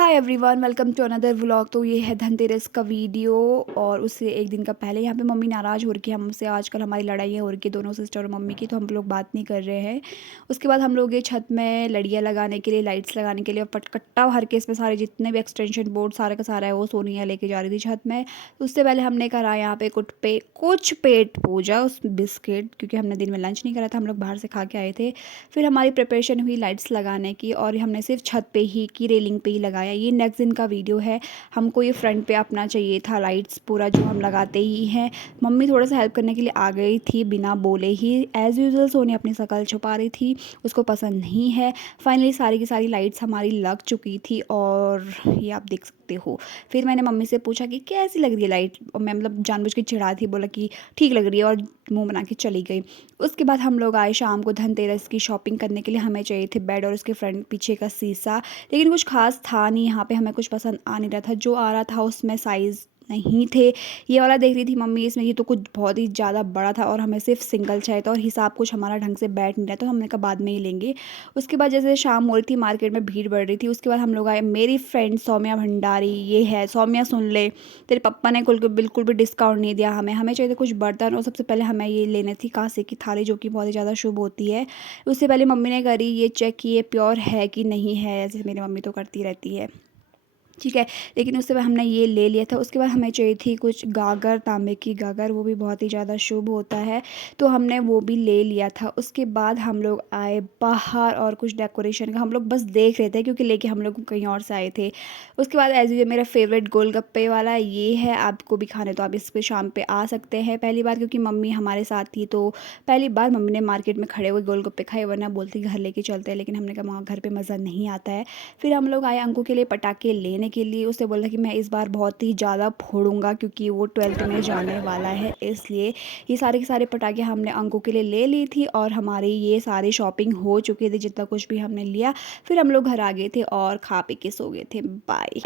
Hi everyone, welcome to another vlog. तो ये है धनतेरस का वीडियो और उससे एक दिन का पहले यहाँ पे मम्मी नाराज़ हो रही है हमसे। आजकल हमारी लड़ाइयाँ हो रही है दोनों सिस्टर और मम्मी की, तो हम लोग बात नहीं कर रहे हैं। उसके बाद हम लोग ये छत में लड़ियाँ लगाने के लिए, लाइट्स लगाने के लिए, और पटकट्टा भर के इसमें सारे जितने भी एक्सटेंशन बोर्ड सारा का सारा है वो सोनिया लेके जा रही थी छत में। तो उससे पहले हमने करा यहाँ पे कुछ पेट पूजा, उस बिस्किट, क्योंकि हमने दिन में लंच नहीं करा था, हम लोग बाहर से खा के आए थे। फिर हमारी प्रिपरेशन हुई लाइट्स लगाने की, और हमने सिर्फ छत पे ही की रेलिंग पे ही लगाया। ये नेक्स्ट दिन का वीडियो है। हमको ये फ्रंट पे अपना चाहिए था लाइट्स पूरा, जो हम लगाते ही हैं। मम्मी थोड़ा सा हेल्प करने के लिए आ गई थी बिना बोले ही। एज़ यूजुअल सोनी अपनी शक्ल छुपा रही थी, उसको पसंद नहीं है। फाइनली सारी की सारी लाइट्स हमारी लग चुकी थी, और ये आप देख सकते हो। फिर मैंने मम्मी से पूछा कि कैसी लग रही है लाइट, और मैं मतलब जानबूझ के चिढ़ा थी, बोला कि ठीक लग रही है, और मुंह बना के चली गई। उसके बाद हम लोग आए शाम को धनतेरस की शॉपिंग करने के लिए। हमें चाहिए थे बेड और उसके फ्रंट पीछे का शीशा, लेकिन कुछ खास था नहीं यहाँ पे, हमें कुछ पसंद आ नहीं रहा था। जो आ रहा था उसमें साइज़ नहीं थे। ये वाला देख रही थी मम्मी, इसमें ये तो कुछ बहुत ही ज़्यादा बड़ा था, और हमें सिर्फ सिंगल चाहिए था, और हिसाब कुछ हमारा ढंग से बैठ नहीं रहा, तो हमने कहा बाद में ही लेंगे। उसके बाद जैसे शाम हो रही थी, मार्केट में भीड़ बढ़ रही थी। उसके बाद हम लोग आए, मेरी फ्रेंड सौम्या भंडारी, ये है सौम्या, सुन ले, तेरे पापा ने बिल्कुल भी डिस्काउंट नहीं दिया। हमें चाहिए थे कुछ बर्तन, और सबसे पहले हमें ये लेने थी कांसे की थाली, जो कि बहुत ही ज़्यादा शुभ होती है। उससे पहले मम्मी ने करी ये चेक कि ये प्योर है कि नहीं है, जैसे मेरी मम्मी तो करती रहती है, ठीक है। लेकिन उसके बाद हमने ये ले लिया था। उसके बाद हमें चाहिए थी कुछ गागर, तांबे की गागर, वो भी बहुत ही ज़्यादा शुभ होता है, तो हमने वो भी ले लिया था। उसके बाद हम लोग आए बाहर, और कुछ डेकोरेशन का हम लोग बस देख रहे थे, क्योंकि लेके हम लोग कहीं और से आए थे। उसके बाद एज यूजुअल मेरा फेवरेट गोलगप्पे वाला ये है, आपको भी खाने तो आप इस पे शाम पे आ सकते हैं। पहली बार क्योंकि मम्मी हमारे साथ थी, तो पहली बार मम्मी ने मार्केट में खड़े हुए गोलगप्पे खाए, वरना बोलती घर लेके चलते हैं, लेकिन हमने कहा वहाँ घर पर मज़ा नहीं आता है। फिर हम लोग आए अंकु के लिए पटाखे लेने के लिए। उससे बोला कि मैं इस बार बहुत ही ज़्यादा फोड़ूंगा, क्योंकि वो 12th में जाने वाला है, इसलिए ये सारे के सारे पटाखे हमने अंकु के लिए ले ली थी, और हमारी ये सारी शॉपिंग हो चुकी थी, जितना कुछ भी हमने लिया। फिर हम लोग घर आ गए थे और खा पी के सो गए थे। बाय।